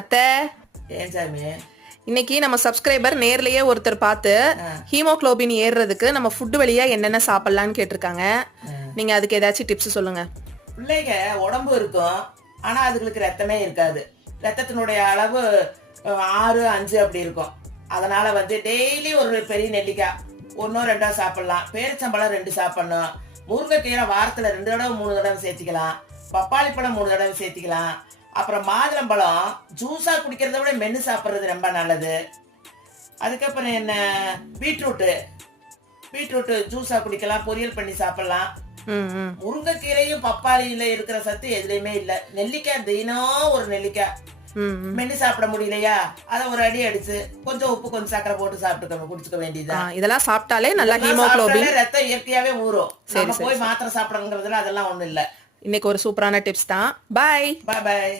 அத்தை, ஏன் சாமி? இன்னைக்கு நம்ம சப்ஸ்கிரைபர் நேர்லயே ஒருத்தர் பார்த்து ஹீமோகுளோபின் ஏறுறதுக்கு நம்ம ஃபுட் வழியா என்னென்ன சாப்பிடலாம்னு கேட்டிருக்காங்க. நீங்க அதுக்கு ஏதாச்சும் டிப்ஸ் சொல்லுங்க. பிள்ளைங்க உடம்பு இருக்கும், ஆனா அதுகளுக்கு ரத்தமே இருக்காது. ரத்தத்தினுடைய அளவு 6, 5 அப்படி இருக்கும். அதனால டெய்லி ஒரு பெரிய நெல்லிக்காய் 1 2 சாப்பிடலாம். பேரிச்சம்பழம் 2 சாப்பிடணும். முருங்கைக்கீரை வாரத்துல 2 தடவை 3 தடவை சேர்த்திக்கலாம். பப்பாளி பழம் 3 தடவை சேர்த்திக்கலாம். அப்புறம் மாதுளம்பழம் ஜூஸா குடிக்கிறத விட மென்னு சாப்பிட்றது ரொம்ப நல்லது. அதுக்கப்புறம் என்ன, பீட்ரூட்டு ஜூஸா குடிக்கலாம், பொரியல் பண்ணி சாப்பிடலாம். முருங்கைக்கீரையும் பப்பாளியில இருக்கிற சத்து எதுலையுமே இல்ல. நெல்லிக்காய் தினம் ஒரு நெல்லிக்காய் மென்னு சாப்பிட முடியலையா, அத ஒரு அடி அடிச்சு கொஞ்சம் உப்பு கொஞ்சம் சக்கரை போட்டு சாப்பிட்டுக்க குடிச்சுக்க வேண்டியதுதான். இதெல்லாம் சாப்பிட்டாலே நல்லா ஹீமோகுளோபின் ரத்தம் இயற்கையாவே ஊறும். நம்ம போய் மாத்திரை சாப்பிடறதுல அதெல்லாம் ஒண்ணும் இல்ல. இன்னைக்கு ஒரு சூப்பரான டிப்ஸ் தான். பாய் பாய்.